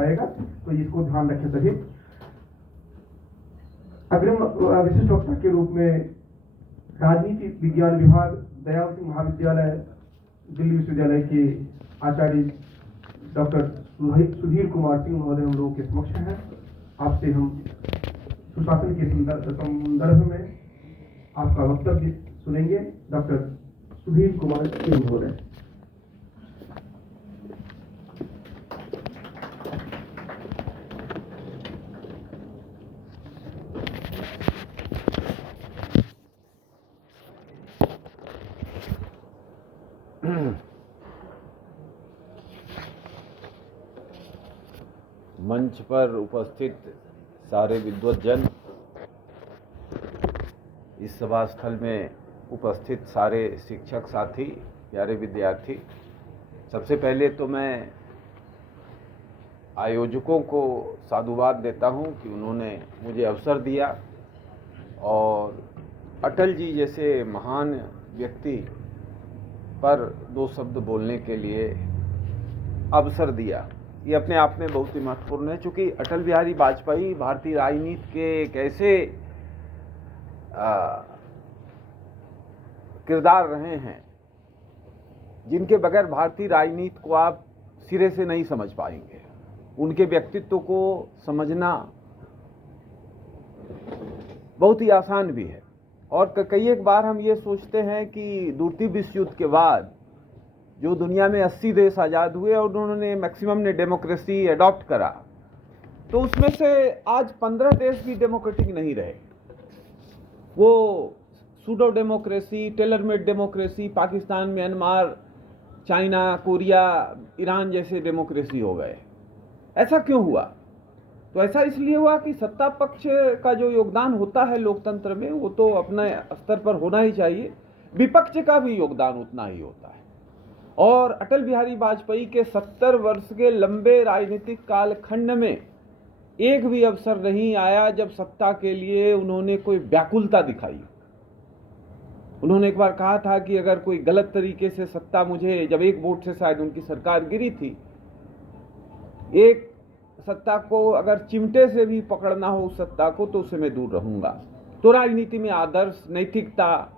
पाएगा, तो इसको ध्यान रखें सभी। अग्रिम विशिष्ट वक्ता के रूप में राजनीति विज्ञान विभाग, दयाल सिंह महाविद्यालय, दिल्ली विश्वविद्यालय के आचार्य डॉक्टर सुधीर कुमार सिंह महोदय हम लोगों के समक्ष हैं। आपसे हम सुशासन के संदर्भ में आपका वक्तव्य सुनेंगे। डॉक्टर सुधीर कुमार सिंह महोदय। मंच पर उपस्थित सारे विद्वज्जन, इस सभा स्थल में उपस्थित सारे शिक्षक साथी, प्यारे विद्यार्थी, सबसे पहले तो मैं आयोजकों को साधुवाद देता हूं कि उन्होंने मुझे अवसर दिया और अटल जी जैसे महान व्यक्ति पर दो शब्द बोलने के लिए अवसर दिया। ये अपने आप में बहुत ही महत्वपूर्ण है, चूँकि अटल बिहारी वाजपेयी भारतीय राजनीति के एक ऐसे किरदार रहे हैं जिनके बगैर भारतीय राजनीति को आप सिरे से नहीं समझ पाएंगे। उनके व्यक्तित्व को समझना बहुत ही आसान भी है। और कई एक बार हम ये सोचते हैं कि दूसरे विश्व युद्ध के बाद जो दुनिया में 80 देश आज़ाद हुए और उन्होंने मैक्सिमम ने डेमोक्रेसी अडॉप्ट करा, तो उसमें से आज 15 देश भी डेमोक्रेटिक नहीं रहे। वो pseudo democracy, tailor made democracy, Pakistan, Myanmar, China, Korea, Iran जैसे डेमोक्रेसी हो गए। ऐसा क्यों हुआ? तो ऐसा इसलिए हुआ कि सत्ता पक्ष का जो योगदान होता है लोकतंत्र में, वो तो अपने स्तर पर होना ही चाहिए, विपक्ष का भी योगदान उतना ही होता है। और अटल बिहारी वाजपेयी के 70 वर्ष के लंबे राजनीतिक कालखंड में एक भी अवसर नहीं आया जब सत्ता के लिए उन्होंने कोई व्याकुलता दिखाई। उन्होंने एक बार कहा था कि अगर कोई गलत तरीके से सत्ता मुझे, जब एक वोट से शायद उनकी सरकार गिरी थी, एक सत्ता को अगर चिमटे से भी पकड़ना हो उस सत्ता को, तो उससे मैं दूर रहूंगा। तो राजनीति में आदर्श, नैतिकता,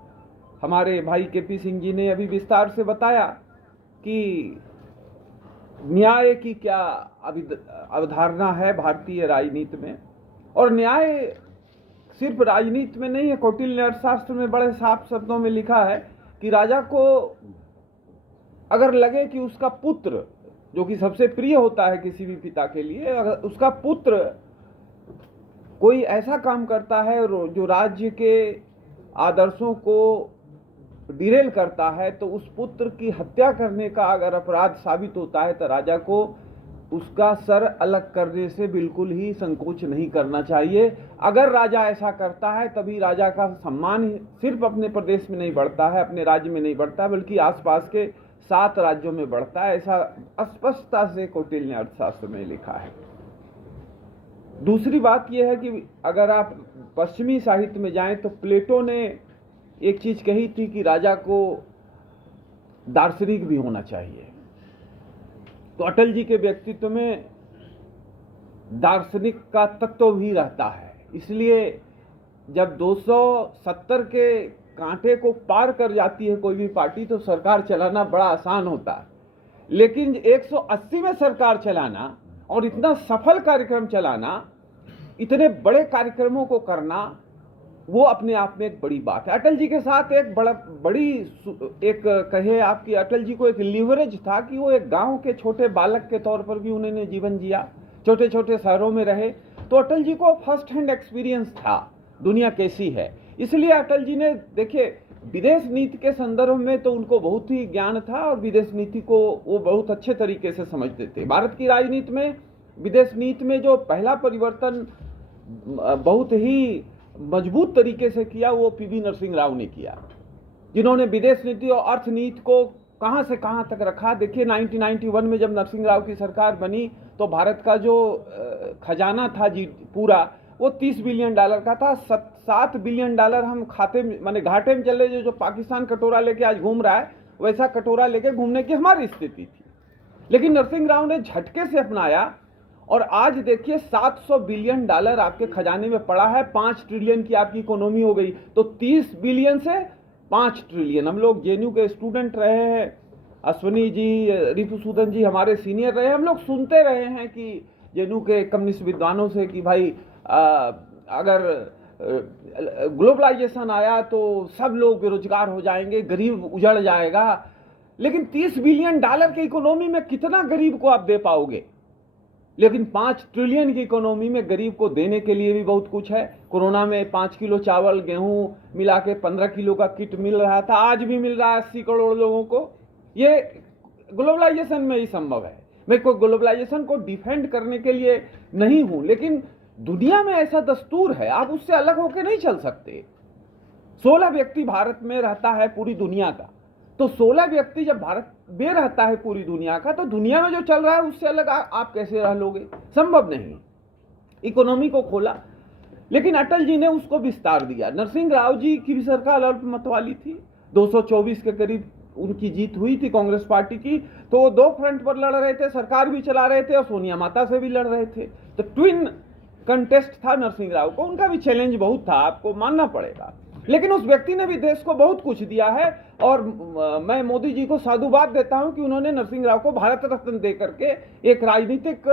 हमारे भाई केपी सिंह जी ने अभी विस्तार से बताया कि न्याय की क्या अवधारणा है भारतीय राजनीति में। और न्याय सिर्फ राजनीति में नहीं है, कौटिल्य अर्थशास्त्र में बड़े साफ शब्दों में लिखा है कि राजा को अगर लगे कि उसका पुत्र, जो कि सबसे प्रिय होता है किसी भी पिता के लिए, अगर उसका पुत्र कोई ऐसा काम करता है जो राज्य के आदर्शों को डिरेल करता है, तो उस पुत्र की हत्या करने का अगर अपराध साबित होता है तो राजा को उसका सर अलग करने से बिल्कुल ही संकोच नहीं करना चाहिए। अगर राजा ऐसा करता है तभी राजा का सम्मान सिर्फ अपने प्रदेश में नहीं बढ़ता है, अपने राज्य में नहीं बढ़ता, बल्कि आसपास के 7 राज्यों में बढ़ता है। ऐसा स्पष्टता से कौटिल्य अर्थशास्त्र में लिखा है। दूसरी बात यह है कि अगर आप पश्चिमी साहित्य में जाएं तो प्लेटो ने एक चीज कही थी कि राजा को दार्शनिक भी होना चाहिए। तो अटल जी के व्यक्तित्व में दार्शनिक का तत्व भी रहता है। इसलिए जब 270 के कांटे को पार कर जाती है कोई भी पार्टी, तो सरकार चलाना बड़ा आसान होता है। लेकिन 180 में सरकार चलाना और इतना सफल कार्यक्रम चलाना, इतने बड़े कार्यक्रमों को करना, वो अपने आप में एक बड़ी बात है। अटल जी के साथ एक कहे आपकी अटल जी को एक लीवरेज था कि वो एक गांव के छोटे बालक के तौर पर भी उन्होंने जीवन जिया, छोटे छोटे शहरों में रहे। तो अटल जी को फर्स्ट हैंड एक्सपीरियंस था दुनिया कैसी है। इसलिए अटल जी ने, देखिए, विदेश नीति के संदर्भ में तो उनको बहुत ही ज्ञान था और विदेश नीति को वो बहुत अच्छे तरीके से समझते थे। भारत की राजनीति में, विदेश नीति में जो पहला परिवर्तन बहुत ही मजबूत तरीके से किया, वो पीवी नरसिंह राव ने किया, जिन्होंने विदेश नीति और अर्थनीति को कहां से कहां तक रखा। देखिए 1991 में जब नरसिंह राव की सरकार बनी तो भारत का जो खजाना था जी पूरा, वो $30 बिलियन का था। $7 बिलियन हम खाते में, माने घाटे में चले। जो पाकिस्तान कटोरा लेके आज घूम रहा है, वैसा कटोरा लेके घूमने की हमारी स्थिति थी। लेकिन नरसिंह राव ने झटके से अपनाया और आज देखिए $700 बिलियन आपके खजाने में पड़ा है, 5 ट्रिलियन की आपकी इकोनॉमी हो गई। तो 30 बिलियन से 5 ट्रिलियन। हम लोग जेएनयू के स्टूडेंट रहे हैं, अश्विनी जी, रिपुसूदन जी हमारे सीनियर रहे, हम लोग सुनते रहे हैं कि जेएनयू के कम्युनिस्ट विद्वानों से कि भाई अगर ग्लोबलाइजेशन आया तो सब लोग बेरोजगार हो जाएंगे, गरीब उजड़ जाएगा। लेकिन $30 बिलियन की इकोनॉमी में कितना गरीब को आप दे पाओगे? लेकिन 5 ट्रिलियन की इकोनॉमी में गरीब को देने के लिए भी बहुत कुछ है। कोरोना में 5 किलो चावल गेहूं मिला के 15 किलो का किट मिल रहा था, आज भी मिल रहा है 80 करोड़ लोगों को। ये ग्लोबलाइजेशन में ही संभव है। मैं कोई ग्लोबलाइजेशन को डिफेंड करने के लिए नहीं हूं, लेकिन दुनिया में ऐसा दस्तूर है, आप उससे अलग होकर नहीं चल सकते। 16 व्यक्ति भारत में रहता है पूरी दुनिया का, तो 16 व्यक्ति जब भारत में रहता है पूरी दुनिया का, तो दुनिया में जो चल रहा है उससे अलग आप कैसे रह लोगे? संभव नहीं। इकोनॉमी को खोला, लेकिन अटल जी ने उसको विस्तार दिया। नरसिंह राव जी की भी सरकार अल्पमत वाली थी, 224 के करीब उनकी जीत हुई थी कांग्रेस पार्टी की। तो वो 2 फ्रंट पर लड़ रहे थे, सरकार भी चला रहे थे और सोनिया माता से भी लड़ रहे थे। तो ट्विन कंटेस्ट था नरसिंह राव को, उनका भी चैलेंज बहुत था, आपको मानना पड़ेगा। लेकिन उस व्यक्ति ने भी देश को बहुत कुछ दिया है, और मैं मोदी जी को साधुवाद देता हूं कि उन्होंने नरसिंह राव को भारत रत्न दे करके एक राजनीतिक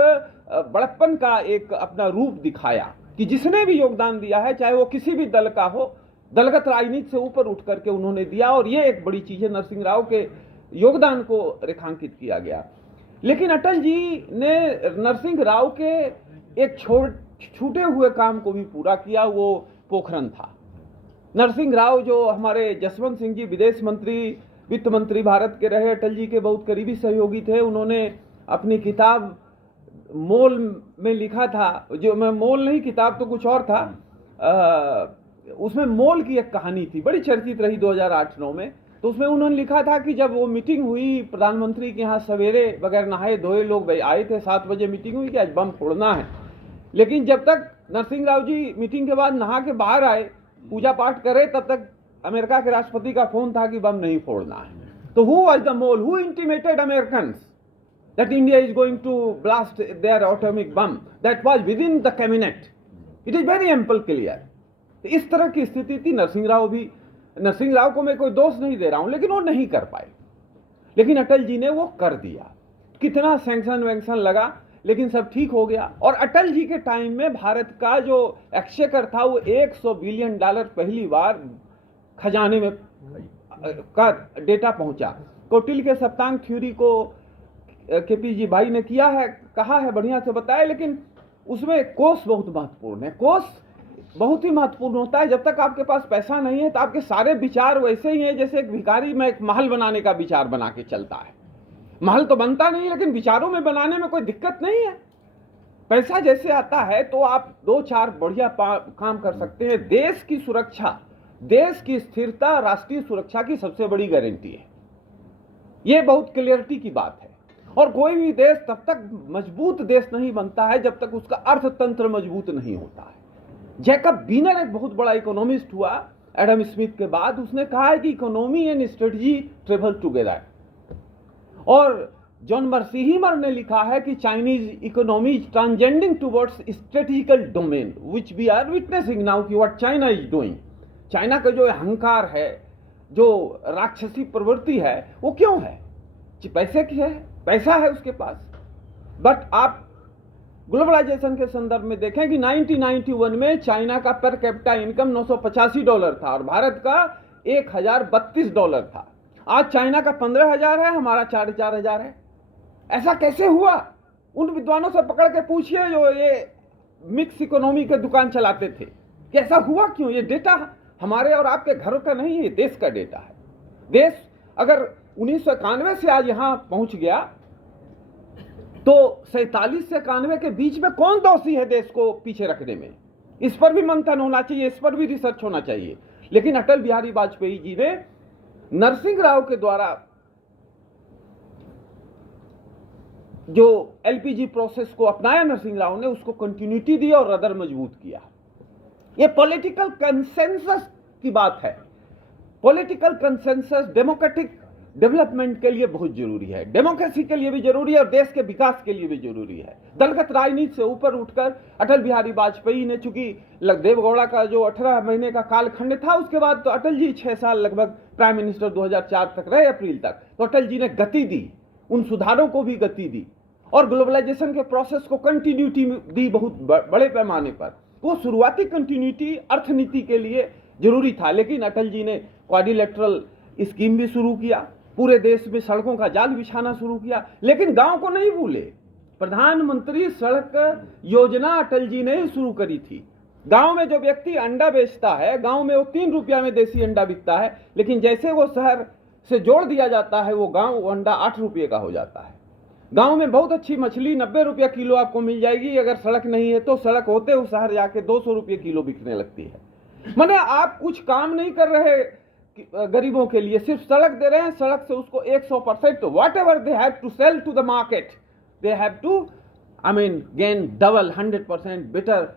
बड़प्पन का एक अपना रूप दिखाया कि जिसने भी योगदान दिया है, चाहे वो किसी भी दल का हो, दलगत राजनीति से ऊपर उठ करके उन्होंने दिया। और ये एक बड़ी चीज है, नरसिंह राव के योगदान को रेखांकित किया गया। लेकिन अटल जी ने नरसिंह राव के एक छूटे हुए काम को भी पूरा किया, वो पोखरण था। नरसिंह राव जो हमारे जसवंत सिंह जी विदेश मंत्री, वित्त मंत्री भारत के रहे, अटल जी के बहुत करीबी सहयोगी थे। उन्होंने अपनी किताब मोल में लिखा था, जो मैं मोल नहीं, किताब तो कुछ और था, उसमें मोल की एक कहानी थी, बड़ी चर्चित रही 2008-9 में। तो उसमें उन्होंने लिखा था कि जब वो मीटिंग हुई प्रधानमंत्री के यहाँ, सवेरे बगैर नहाए धोए लोग आए थे, 7 बजे मीटिंग हुई कि आज बम फोड़ना है। लेकिन जब तक नरसिंह राव जी मीटिंग के बाद नहा के बाहर आए, पूजा पाठ करे, तब तक अमेरिका के राष्ट्रपति का फोन था कि बम नहीं फोड़ना है। तो who was the mole? Who intimidated Americans that India is going to blast their atomic bomb? That was within the cabinet. It is very ample clear. तो इस तरह की स्थिति थी। नरसिंह राव को मैं कोई दोष नहीं दे रहा हूं, लेकिन वो नहीं कर पाए। लेकिन अटल जी ने वो कर दिया। कितना सैंक्शन वैंक्शन लगा, लेकिन सब ठीक हो गया। और अटल जी के टाइम में भारत का जो एक्सचेकर था वो $100 बिलियन पहली बार खजाने में का डेटा पहुंचा। कौटिल्य के सप्तांग थ्योरी को केपी जी भाई ने किया है, कहा है, बढ़िया से बताया। लेकिन उसमें कोष बहुत महत्वपूर्ण है। कोष बहुत ही महत्वपूर्ण होता है। जब तक आपके पास पैसा नहीं है तो आपके सारे विचार वैसे ही हैं जैसे एक भिखारी में एक महल बनाने का विचार बना के चलता है। महल तो बनता नहीं, लेकिन विचारों में बनाने में कोई दिक्कत नहीं है। पैसा जैसे आता है तो आप 2-4 बढ़िया काम कर सकते हैं। देश की सुरक्षा, देश की स्थिरता राष्ट्रीय सुरक्षा की सबसे बड़ी गारंटी है। यह बहुत क्लियरिटी की बात है। और कोई भी देश तब तक मजबूत देश नहीं बनता है जब तक उसका अर्थतंत्र मजबूत नहीं होता है। जैकब बीनर एक बहुत बड़ा इकोनॉमिस्ट हुआ एडम स्मिथ के बाद। उसने कहा है कि economy and strategy travel together. और जॉन मर्सिहीमर ने लिखा है कि Chinese economy is transcending towards strategical domain which we are witnessing now कि what China is doing. China का जो अहंकार है, जो राक्षसी प्रवृत्ति है, वो क्यों है? पैसे की है, पैसा है उसके पास। बट आप ग्लोबलाइजेशन के संदर्भ में देखें कि 1991 में चाइना का पर कैपिटा इनकम $985 था और भारत का $1032 था। आज चाइना का 15,000 है, हमारा 4,000 है। ऐसा कैसे हुआ? उन विद्वानों से पकड़ के पूछिए जो ये मिक्स इकोनॉमी के दुकान चलाते थे कि ऐसा हुआ क्यों। ये डेटा हमारे और आपके घरों का नहीं है, ये देश का डेटा है। देश अगर 1991 से आज यहां पहुंच गया तो 47 से 91 के बीच में कौन दोषी है देश को पीछे रखने में? इस पर भी मंथन होना चाहिए, इस पर भी रिसर्च होना चाहिए। लेकिन अटल बिहारी वाजपेयी जी ने नरसिंह राव के द्वारा जो एलपीजी प्रोसेस को अपनाया, नरसिंह राव ने उसको कंटिन्यूटी दी और रदर मजबूत किया। यह पॉलिटिकल कंसेंसस की बात है। पॉलिटिकल कंसेंसस, डेमोक्रेटिक डेवलपमेंट के लिए बहुत जरूरी है, डेमोक्रेसी के लिए भी जरूरी है और देश के विकास के लिए भी जरूरी है। दलगत राजनीति से ऊपर उठकर अटल बिहारी वाजपेयी ने, चूंकि देवगौड़ा का जो 18 महीने का कालखंड था, उसके बाद तो अटल जी 6 साल लगभग प्राइम मिनिस्टर 2004 तक रहे, अप्रैल तक, तो अटल जी ने गति दी, उन सुधारों को भी गति दी और ग्लोबलाइजेशन के प्रोसेस को कंटिन्यूटी दी बहुत बड़े पैमाने पर। वो शुरुआती कंटिन्यूटी अर्थनीति के लिए जरूरी था, लेकिन अटल जी ने क्वाड्रिलेटरल स्कीम भी शुरू किया, पूरे देश में सड़कों का जाल बिछाना शुरू किया, लेकिन गांव को नहीं भूले। प्रधानमंत्री सड़क योजना अटल जी ने ही शुरू करी थी। गांव में जो व्यक्ति अंडा बेचता है, गांव में वो 3 रुपया में देसी अंडा बिकता है, लेकिन जैसे वो शहर से जोड़ दिया जाता है, वो गांव वो अंडा 8 रुपये का हो जाता है। गांव में बहुत अच्छी मछली 90 रुपया किलो आपको मिल जाएगी, अगर सड़क नहीं है तो सड़क होते हुए शहर जाके 200 रुपये किलो बिकने लगती है। माने आप कुछ काम नहीं कर रहे गरीबों के लिए, सिर्फ सड़क दे रहे हैं, सड़क से उसको 100% whatever they have to sell to the market, they have to gain double 100% better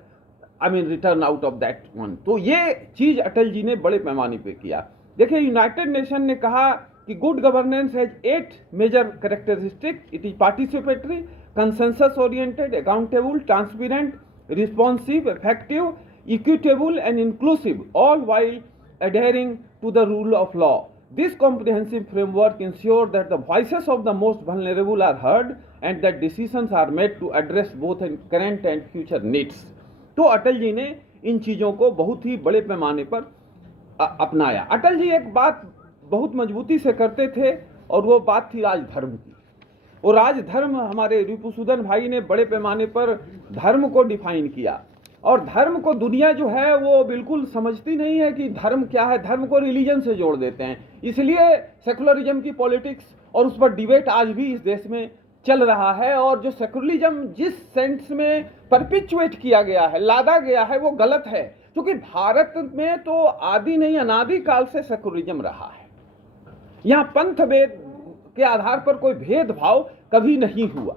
return out of that one. तो ये चीज अटल जी ने बड़े पैमाने पे किया। देखिए, यूनाइटेड नेशन ने कहा कि good governance has 8 major characteristic. It is participatory, consensus oriented, accountable, transparent, responsive, effective, equitable and inclusive, all while adhering to the rule of law. This comprehensive framework ensures that the voices of the most vulnerable are heard and that decisions are made to address both current and future needs. तो अटल जी ने इन चीज़ों को बहुत ही बड़े पैमाने पर अपनाया। अटल जी एक बात बहुत मजबूती से करते थे और वो बात थी राजधर्म की। और राजधर्म, हमारे रिपुसूदन भाई ने बड़े पैमाने पर धर्म को डिफाइन किया, और धर्म को दुनिया जो है वो बिल्कुल समझती नहीं है कि धर्म क्या है। धर्म को रिलीजन से जोड़ देते हैं, इसलिए सेकुलरिज्म की पॉलिटिक्स और उस पर डिबेट आज भी इस देश में चल रहा है। और जो सेकुलरिज्म जिस सेंस में परपिचुएट किया गया है, लादा गया है, वो गलत है, क्योंकि भारत में तो आदि नहीं अनादि काल से सेकुलरिज्म रहा है। यहाँ पंथ भेद के आधार पर कोई भेदभाव कभी नहीं हुआ।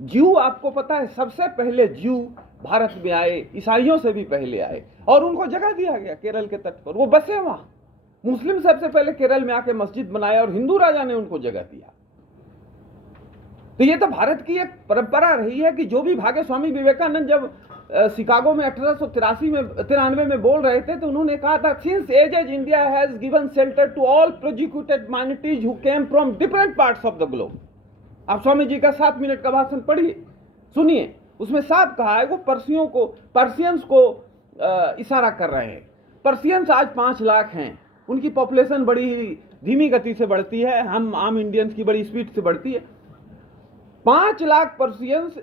ज्यू, आपको पता है, सबसे पहले ज्यू भारत में आए, ईसाइयों से भी पहले आए, और उनको जगह दिया गया केरल के तट पर, वो बसे वहां। मुस्लिम सबसे पहले केरल में आके मस्जिद बनाया और हिंदू राजा ने उनको जगह दिया। तो ये तो भारत की एक परंपरा रही है कि जो भी भागे। स्वामी विवेकानंद जब शिकागो में 1893 में बोल रहे थे, तो उन्होंने कहा था, since ages India has given shelter to all prosecuted minorities who came from different parts of the globe. आप स्वामी जी का 7 मिनट का भाषण पढ़िए, सुनिए, उसमें साफ कहा है वो पर्सियंस को इशारा कर रहे हैं। पर्सियंस आज 5 लाख हैं, उनकी पॉपुलेशन बड़ी धीमी गति से बढ़ती है, हम आम इंडियंस की बड़ी स्पीड से बढ़ती है। 5 लाख पर्सियंस,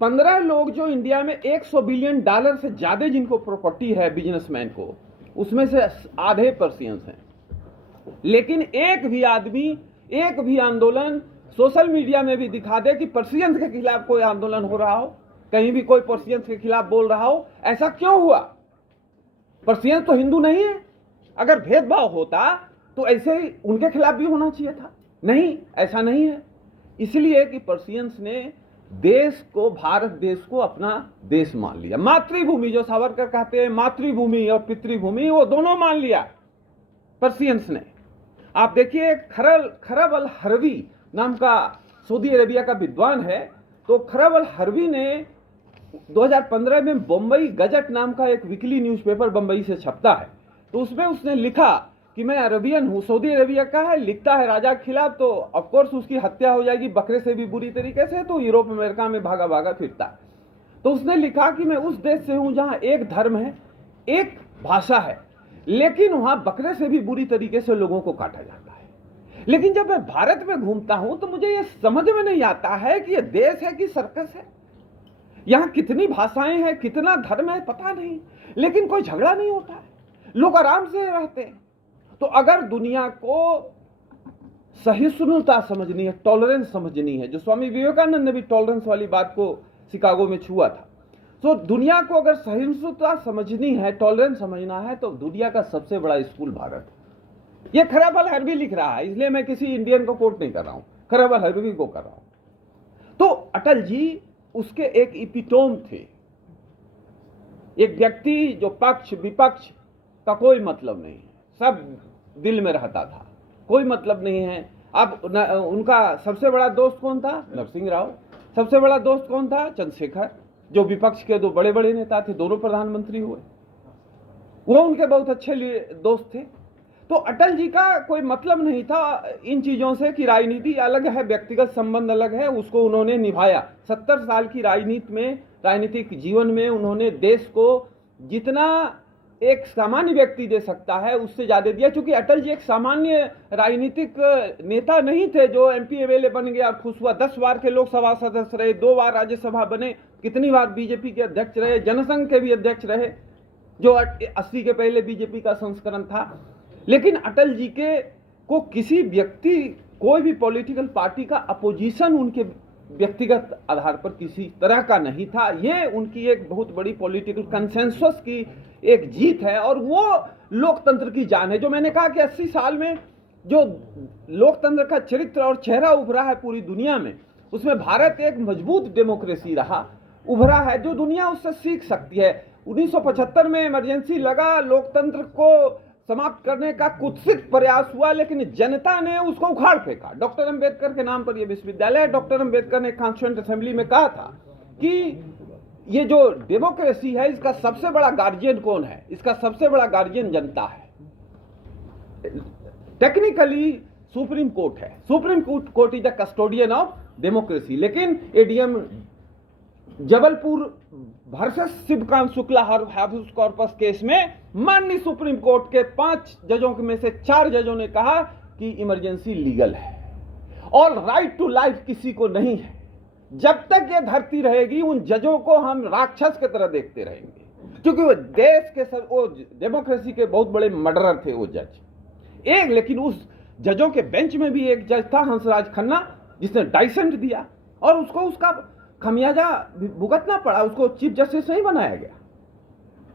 15 लोग जो इंडिया में $100 बिलियन से ज्यादा जिनको प्रॉपर्टी है बिजनेसमैन को, उसमें से आधे पर्सियंस हैं। लेकिन एक भी आदमी, एक भी आंदोलन सोशल मीडिया में भी दिखा दे कि पर्सियंस के खिलाफ कोई आंदोलन हो रहा हो, कहीं भी कोई पर्सियंस के खिलाफ बोल रहा हो, ऐसा क्यों हुआ? पर्सियंस तो हिंदू नहीं है। अगर भेदभाव होता तो ऐसे ही उनके खिलाफ भी होना चाहिए था। नहीं, ऐसा नहीं है। इसलिए कि पर्सियंस ने देश को, भारत देश को अपना देश मान लिया। मातृभूमि, जो सावरकर कहते हैं मातृभूमि और पितृभूमि, वो दोनों मान लिया पर्सियंस ने। आप देखिए, खरब अल हरवी नाम का सऊदी अरेबिया का विद्वान है, तो खरब अल हरवी ने 2015 में बम्बई गजट नाम का एक वीकली न्यूज़पेपर बम्बई से छपता है, तो उसमें उसने लिखा कि मैं अरबियन हूँ, सऊदी अरेबिया का है, लिखता है राजा के खिलाफ, तो ऑफकोर्स उसकी हत्या हो जाएगी, बकरे से भी बुरी तरीके से, तो यूरोप अमेरिका में भागा भागा फिरता। तो उसने लिखा कि मैं उस देश से हूँ जहाँ एक धर्म है, एक भाषा है, लेकिन वहाँ बकरे से भी बुरी तरीके से लोगों को काटा जाता है। लेकिन जब मैं भारत में घूमता हूँ तो मुझे ये समझ में नहीं आता है कि ये देश है कि सर्कस है। यहाँ कितनी भाषाएं हैं, कितना धर्म है, पता नहीं, लेकिन कोई झगड़ा नहीं होता है, लोग आराम से रहते हैं। तो अगर दुनिया को सहिष्णुता समझनी है, टॉलरेंस समझनी है, जो स्वामी विवेकानंद ने भी टॉलरेंस वाली बात को शिकागो में छुआ था, तो दुनिया को अगर सहिष्णुता समझनी है, टॉलरेंस समझना है, तो दुनिया का सबसे बड़ा स्कूल भारत है। ये खरब अल हरवी लिख रहा है, इसलिए मैं किसी इंडियन को कोट नहीं कर रहा हूं, खरब अल हरवी को कर रहा हूं। तो अटल जी उसके एक इपिटोम थे, एक व्यक्ति जो पक्ष विपक्ष का कोई मतलब नहीं है, सब दिल में रहता था, कोई मतलब नहीं है अब उनका सबसे बड़ा दोस्त कौन था? नरसिंह राव। सबसे बड़ा दोस्त कौन था? चंद्रशेखर, जो विपक्ष के दो बड़े बड़े नेता थे, दोनों प्रधानमंत्री हुए, वो उनके बहुत अच्छे दोस्त थे। तो अटल जी का कोई मतलब नहीं था इन चीजों से कि राजनीति अलग है, व्यक्तिगत संबंध अलग है, उसको उन्होंने निभाया। 70 साल की राजनीति में, राजनीतिक जीवन में उन्होंने देश को जितना एक सामान्य व्यक्ति दे सकता है उससे ज्यादा दिया। क्योंकि अटल जी एक सामान्य राजनीतिक नेता नहीं थे जो एमपी एमएलए बन गया और खुश हुआ। 10 बार के लोकसभा सदस्य रहे, 2 बार राज्यसभा बने, कितनी बार बीजेपी के अध्यक्ष रहे, जनसंघ के भी अध्यक्ष रहे, जो 80 के पहले बीजेपी का संस्करण था। लेकिन अटल जी के को किसी व्यक्ति, कोई भी पॉलिटिकल पार्टी का अपोजिशन उनके व्यक्तिगत आधार पर किसी तरह का नहीं था। ये उनकी एक बहुत बड़ी पॉलिटिकल कंसेंसस की एक जीत है और वो लोकतंत्र की जान है। जो मैंने कहा कि 80 साल में जो लोकतंत्र का चरित्र और चेहरा उभरा है पूरी दुनिया में, उसमें भारत एक मजबूत डेमोक्रेसी रहा, उभरा है, जो दुनिया उससे सीख सकती है। 1975 में इमरजेंसी लगा, लोकतंत्र को समाप्त करने का कुत्सित प्रयास हुआ, लेकिन जनता ने उसको उखाड़ फेंका। डॉक्टर अंबेडकर के नाम पर यह विश्वविद्यालय है। डॉक्टर अंबेडकर ने कॉन्स्टिट्यूएंट असेंबली में कहा था कि ये जो डेमोक्रेसी है इसका सबसे बड़ा गार्जियन कौन है? इसका सबसे बड़ा गार्जियन जनता है। टेक्निकली सुप्रीम कोर्ट है, supreme court is the custodian of democracy. लेकिन एडीएम जबलपुर वर्सेस शिवकांत शुक्ला हाफिज कॉर्पस केस में माननीय सुप्रीम कोर्ट के 5 जजों में से 4 जजों ने कहा कि इमरजेंसी लीगल है और राइट टू लाइफ किसी को नहीं है। जब तक ये धरती रहेगी उन जजों को हम राक्षस की तरह देखते रहेंगे, क्योंकि वो देश के वो डेमोक्रेसी के बहुत बड़े मर्डरर थे वो जज। एक लेकिन उस जजों के बेंच में भी एक जज था, हंसराज खन्ना, जिसने डाइसेंट दिया और उसको उसका खमियाजा भुगतना पड़ा, उसको चीफ जस्टिस नहीं बनाया गया।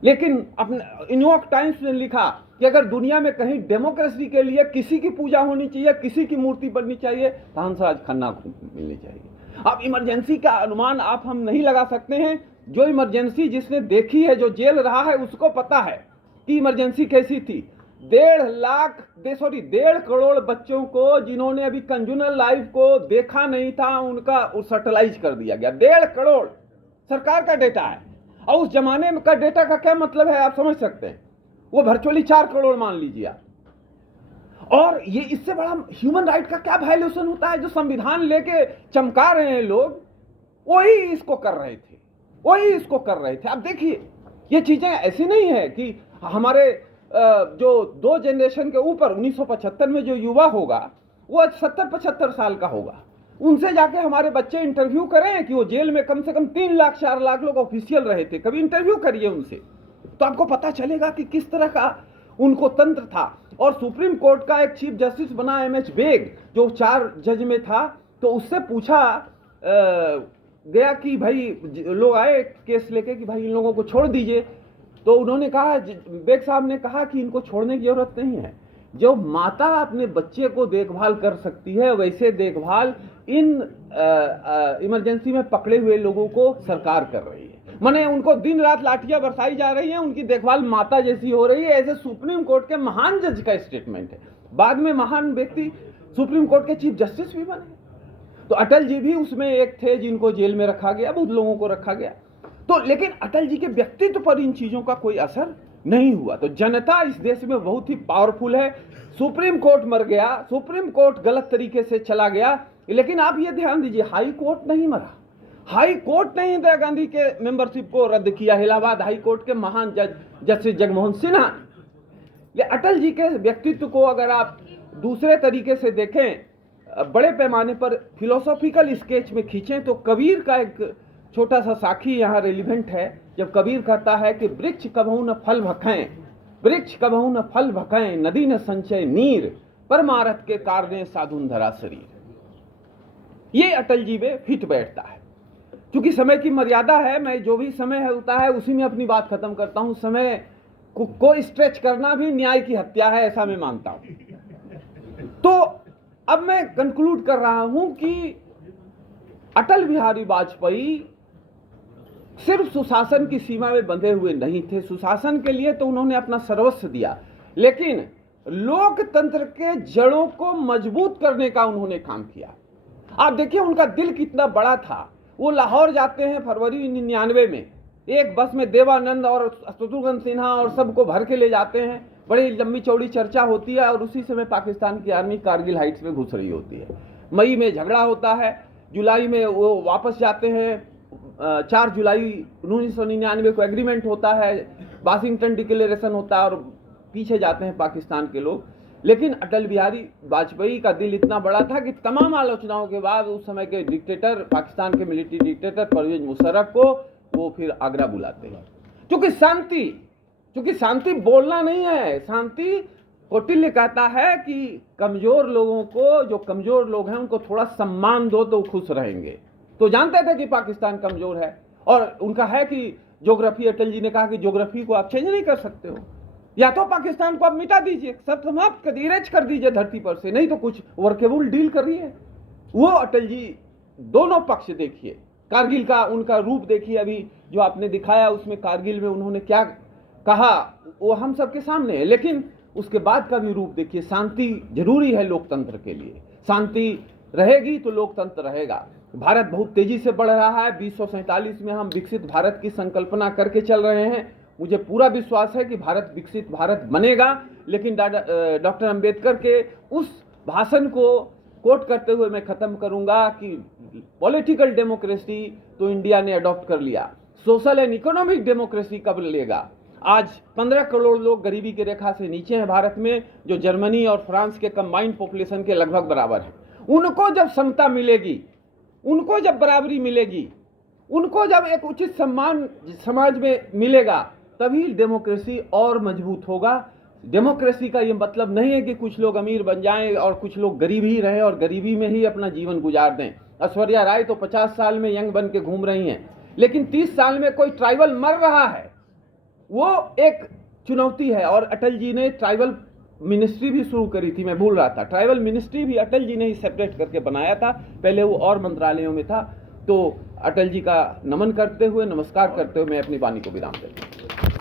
लेकिन अपने न्यूयॉर्क टाइम्स ने लिखा कि अगर दुनिया में कहीं डेमोक्रेसी के लिए किसी की पूजा होनी चाहिए, किसी की मूर्ति बननी चाहिए, तो हंसराज खन्ना को मिलनी चाहिए। अब इमरजेंसी का अनुमान आप हम नहीं लगा सकते हैं। जो इमरजेंसी जिसने देखी है, जो जेल रहा है, उसको पता है कि इमरजेंसी कैसी थी। 1.5 करोड़ बच्चों को जिन्होंने अभी कंज्यूमर लाइफ को देखा नहीं था, उनका सैटेलाइज कर दिया गया। 1.5 करोड़ सरकार का डेटा है। और उस जमाने का डेटा का क्या मतलब है आप समझ सकते हैं। वो वर्चुअली 4 करोड़ मान लीजिए आप। और ये इससे बड़ा ह्यूमन राइट का क्या वैल्यूएशन होता है? जो संविधान लेके चमका रहे हैं लोग, वही इसको कर रहे थे, वही इसको कर रहे थे। अब देखिए, ये चीजें ऐसी नहीं है कि हमारे जो 2 जनरेशन के ऊपर 1975 में जो युवा होगा वो 70-75 साल का होगा, उनसे जाके हमारे बच्चे इंटरव्यू करें कि वो जेल में कम से कम 3 लाख 4 लाख लोग ऑफिशियल रहे थे, कभी इंटरव्यू करिए उनसे, तो आपको पता चलेगा कि किस तरह का उनको तंत्र था। और सुप्रीम कोर्ट का एक चीफ जस्टिस बना एमएच बेग, जो 4 जज में था, तो उससे पूछा गया कि भाई लोग आए केस लेके कि भाई इन लोगों को छोड़ दीजिए, तो उन्होंने कहा, बेग साहब ने कहा कि इनको छोड़ने की जरूरत नहीं है। जो माता अपने बच्चे को देखभाल कर सकती है, वैसे देखभाल इन इमरजेंसी में पकड़े हुए लोगों को सरकार कर रही है। माने उनको दिन रात लाठियां बरसाई जा रही हैं, उनकी देखभाल माता जैसी हो रही है। ऐसे सुप्रीम कोर्ट के महान जज का स्टेटमेंट है। बाद में महान व्यक्ति सुप्रीम कोर्ट के चीफ जस्टिस भी बने। तो अटल जी भी उसमें एक थे जिनको जेल में रखा गया, बहुत लोगों को रखा गया। तो लेकिन अटल जी के व्यक्तित्व पर इन चीजों का कोई असर नहीं हुआ। तो जनता इस देश में बहुत ही पावरफुल है। सुप्रीम कोर्ट मर गया, सुप्रीम कोर्ट गलत तरीके से चला गया, लेकिन आप ये ध्यान दीजिए, हाई कोर्ट नहीं मरा। हाई कोर्ट ने इंदिरा गांधी के मेंबरशिप को रद्द किया। इलाहाबाद हाई कोर्ट के महान जज जस्टिस जगमोहन सिन्हा। अटल जी के व्यक्तित्व को अगर आप दूसरे तरीके से देखें, बड़े पैमाने पर फिलोसॉफिकल स्केच में खींचें, तो कबीर का एक छोटा सा साखी यहाँ रेलिवेंट है। जब कबीर कहता है कि वृक्ष कबहू न फल भखें, वृक्ष कबहू न फल भखें, नदी न संचय नीर, परमारथ के कारणे साधुन धरा शरीर। ये अटल जी में फिट बैठता है। क्योंकि समय की मर्यादा है, मैं जो भी समय होता है उसी में अपनी बात खत्म करता हूं। समय को स्ट्रेच करना भी न्याय की हत्या है, ऐसा मैं मानता हूं। तो अब मैं कंक्लूड कर रहा हूं कि अटल बिहारी वाजपेयी सिर्फ सुशासन की सीमा में बंधे हुए नहीं थे। सुशासन के लिए तो उन्होंने अपना सर्वस्व दिया, लेकिन लोकतंत्र के जड़ों को मजबूत करने का उन्होंने काम किया। आप देखिए उनका दिल कितना बड़ा था। वो लाहौर जाते हैं फरवरी 99 में, एक बस में देवानंद और शत्रुघ्न सिन्हा और सबको भर के ले जाते हैं। बड़ी लंबी चौड़ी चर्चा होती है और उसी समय पाकिस्तान की आर्मी कारगिल हाइट्स में घुस रही होती है। मई में झगड़ा होता है, जुलाई में वो वापस जाते हैं। 4 जुलाई 1999 को एग्रीमेंट होता है, वाशिंगटन डिक्लेरेशन होता है और पीछे जाते हैं पाकिस्तान के लोग। लेकिन अटल बिहारी वाजपेयी का दिल इतना बड़ा था कि तमाम आलोचनाओं के बाद उस समय के डिक्टेटर, पाकिस्तान के मिलिट्री डिक्टेटर परवेज मुशर्रफ को वो फिर आगरा बुलाते हैं। क्योंकि शांति बोलना नहीं है, शांति कौटिल्य कहता है कि कमजोर लोगों को, जो कमजोर लोग हैं उनको थोड़ा सम्मान दो तो खुश रहेंगे। तो जानते थे कि पाकिस्तान कमजोर है और उनका है कि ज्योग्राफी, अटल जी ने कहा कि ज्योग्राफी को आप चेंज नहीं कर सकते हो, या तो पाकिस्तान को आप मिटा दीजिए, सब समाप्त कर, इरेज कर दीजिए धरती पर से, नहीं तो कुछ वर्केबल डील करिए। वो अटल जी दोनों पक्ष देखिए, कारगिल का उनका रूप देखिए, अभी जो आपने दिखाया उसमें कारगिल में उन्होंने क्या कहा वो हम सबके सामने है। लेकिन उसके बाद का भी रूप देखिए। शांति जरूरी है लोकतंत्र के लिए, शांति रहेगी तो लोकतंत्र रहेगा। भारत बहुत तेजी से बढ़ रहा है। 2047 में हम विकसित भारत की संकल्पना करके चल रहे हैं। मुझे पूरा विश्वास है कि भारत विकसित भारत बनेगा। लेकिन डॉक्टर अंबेडकर के उस भाषण को कोट करते हुए मैं खत्म करूंगा कि पॉलिटिकल डेमोक्रेसी तो इंडिया ने अडॉप्ट कर लिया, सोशल एंड इकोनॉमिक डेमोक्रेसी कब लेगा? आज 15 करोड़ लोग गरीबी की रेखा से नीचे हैं भारत में, जो जर्मनी और फ्रांस के कंबाइंड पॉपुलेशन के लगभग बराबर है। उनको जब समता मिलेगी, उनको जब बराबरी मिलेगी, उनको जब एक उचित सम्मान समाज में मिलेगा, तभी डेमोक्रेसी और मजबूत होगा। डेमोक्रेसी का ये मतलब नहीं है कि कुछ लोग अमीर बन जाएं और कुछ लोग गरीब ही रहें और गरीबी में ही अपना जीवन गुजार दें। ऐश्वर्या राय तो 50 साल में यंग बन के घूम रही हैं, लेकिन 30 साल में कोई ट्राइबल मर रहा है, वो एक चुनौती है। और अटल जी ने ट्राइबल मिनिस्ट्री भी शुरू करी थी, मैं भूल रहा था। ट्राइबल मिनिस्ट्री भी अटल जी ने ही सेपरेट करके बनाया था, पहले वो और मंत्रालयों में था। तो अटल जी का नमन करते हुए, नमस्कार करते हुए मैं अपनी वाणी को विराम देता हूँ।